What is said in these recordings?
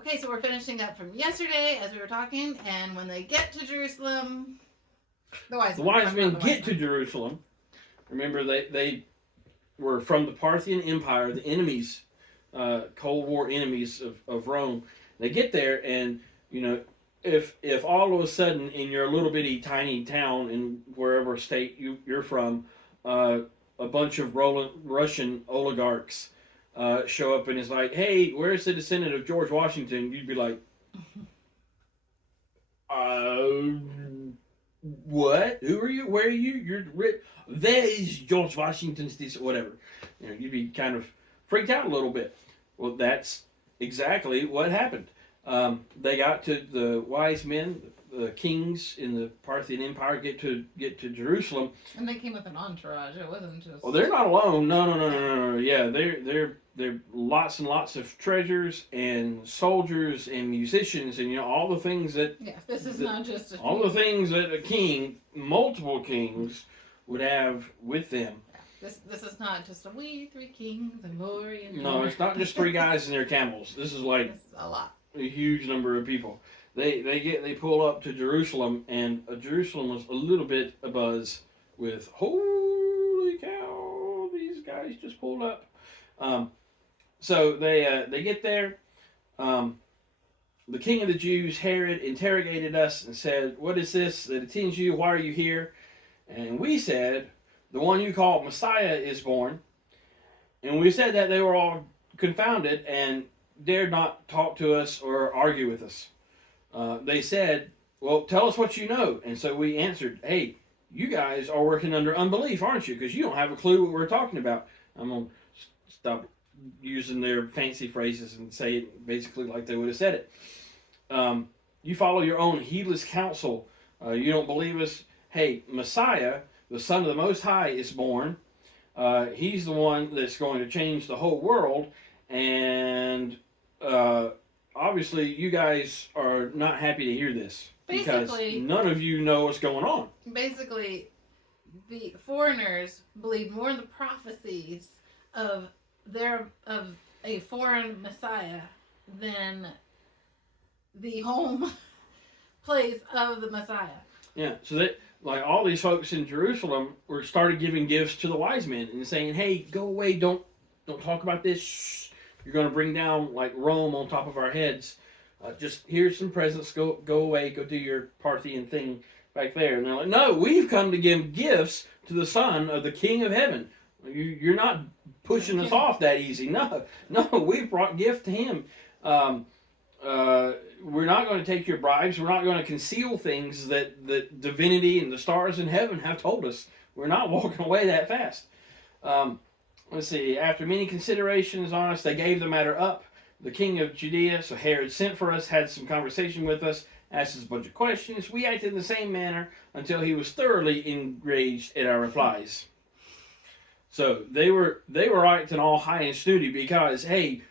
Okay, so we're finishing up from yesterday as we were talking, and when they get to Jerusalem, the wise men get to Jerusalem. Remember, they were from the Parthian Empire, the enemies, Cold War enemies of Rome. They get there, and you know, if all of a sudden in your little bitty tiny town in wherever state you're from, a bunch of Russian oligarchs show up and is like, "Hey, where's the descendant of George Washington?" You'd be like, "Uh, what? Who are you? Where are you? There is George Washington's this whatever." You'd be kind of freaked out a little bit. Well, that's exactly what happened. They got to the wise men, the kings in the Parthian Empire get to Jerusalem, and they came with an entourage. It wasn't just. Well, they're not alone. No. Yeah, they're lots and lots of treasures and soldiers and musicians and all the things that. Yeah, this is not just all the things that a king, multiple kings, would have with them. This is not just we three kings and glory and. No, it's not just three guys and their camels. This is like a lot. A huge number of people. They pull up to Jerusalem, and Jerusalem was a little bit abuzz with holy cow, these guys just pulled up. So they get there. The king of the Jews, Herod, interrogated us and said, "What is this that attends you? Why are you here?" And we said, "The one you call Messiah is born." And we said that they were all confounded and dared not talk to us or argue with us. They said, "Well, tell us what you know." And so we answered, "Hey, you guys are working under unbelief, aren't you? Because you don't have a clue what we're talking about." I'm going to stop using their fancy phrases and say it basically like they would have said it. You follow your own heedless counsel. You don't believe us. Hey, Messiah, the Son of the Most High, is born. He's the one that's going to change the whole world. And obviously, you guys are not happy to hear this. Basically, because none of you know what's going on. Basically, the foreigners believe more in the prophecies of a foreign Messiah than the home place of the Messiah. Yeah, so that like all these folks in Jerusalem were started giving gifts to the wise men and saying, "Hey, go away! Don't talk about this. Shh. You're going to bring down like Rome on top of our heads. Just here's some presents. Go away. Go do your Parthian thing back there." And they're like, "No, we've come to give gifts to the Son of the King of Heaven. You're not pushing us off that easy. No, we've brought gift to him. We're not going to take your bribes. We're not going to conceal things that divinity and the stars in heaven have told us. We're not walking away that fast." Let's see. After many considerations on us, they gave the matter up. The king of Judea, so Herod, sent for us, had some conversation with us, asked us a bunch of questions. We acted in the same manner until he was thoroughly enraged at our replies. So they were acting all high and snooty because, hey,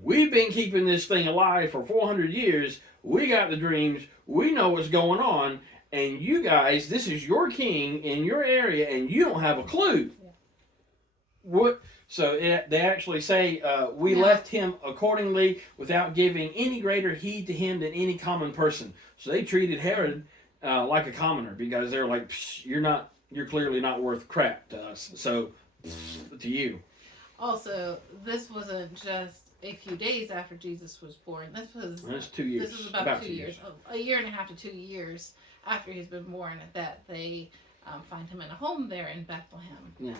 we've been keeping this thing alive for 400 years. We got the dreams. We know what's going on. And you guys, this is your king in your area, and you don't have a clue. What? So they actually say, we left him accordingly without giving any greater heed to him than any common person. So they treated Herod like a commoner because they're like, you're clearly not worth crap to us. So to you. Also, this wasn't just a few days after Jesus was born. That's 2 years. This was about 2 years. A year and a half to 2 years after he's been born that they find him in a home there in Bethlehem. Yeah.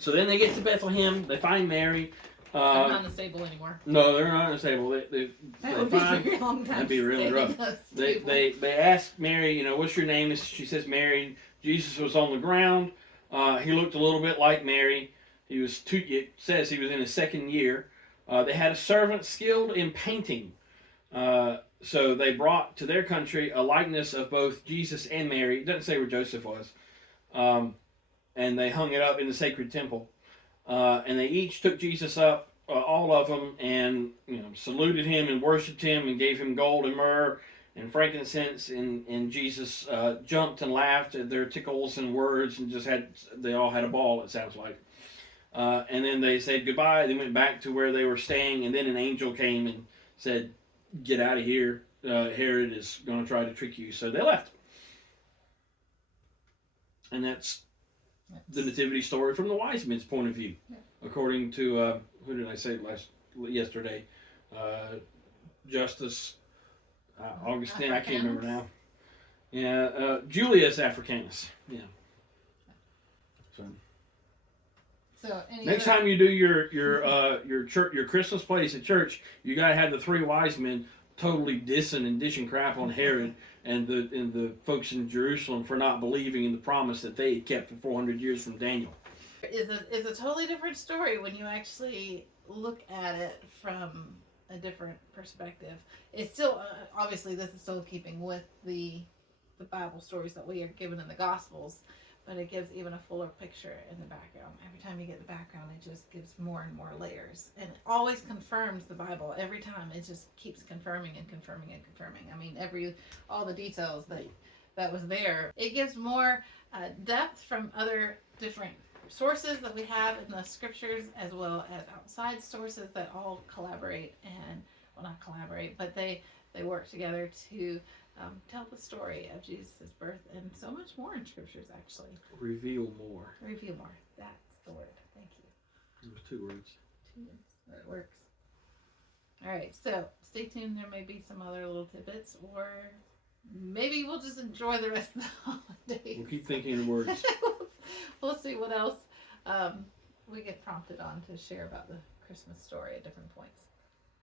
So then they get to Bethlehem. They find Mary. They're not in the stable anymore. No, they're not in the stable. That would be a very long time. That'd be really rough. They ask Mary, what's your name? She says Mary. Jesus was on the ground. He looked a little bit like Mary. It says he was in his second year. They had a servant skilled in painting. So they brought to their country a likeness of both Jesus and Mary. It doesn't say where Joseph was. And they hung it up in the sacred temple. And they each took Jesus up, all of them, and saluted him and worshipped him and gave him gold and myrrh and frankincense. And Jesus jumped and laughed at their tickles and words and they all had a ball, it sounds like. And then they said goodbye. They went back to where they were staying, and then an angel came and said, get out of here. Herod is going to try to trick you. So they left. And that's the nativity story from the wise men's point of view. Yeah. According to, who did I say yesterday? Justice Augustine, I can't remember now. Yeah, Julius Africanus. Yeah. So next time you do your church, your Christmas place at church, you gotta have the three wise men totally dissing and dishing crap on Herod and the folks in Jerusalem for not believing in the promise that they had kept for 400 years from Daniel. is a totally different story when you actually look at it from a different perspective. It's still obviously this is still keeping with the Bible stories that we are given in the Gospels, but it gives even a fuller picture in the background. Every time you get the background, it just gives more and more layers, and it always confirms the Bible. Every time, it just keeps confirming and confirming and confirming. I mean, all the details that was there. It gives more depth from other different sources that we have in the scriptures, as well as outside sources that all collaborate and not collaborate, but they work together to tell the story of Jesus' birth and so much more in scriptures, actually. Reveal more. Reveal more. That's the word. Thank you. There's 2 words. 2 words. But it works. All right, so stay tuned. There may be some other little tidbits, or maybe we'll just enjoy the rest of the holidays. We'll keep thinking of words. We'll see what else we get prompted on to share about the Christmas story at different points.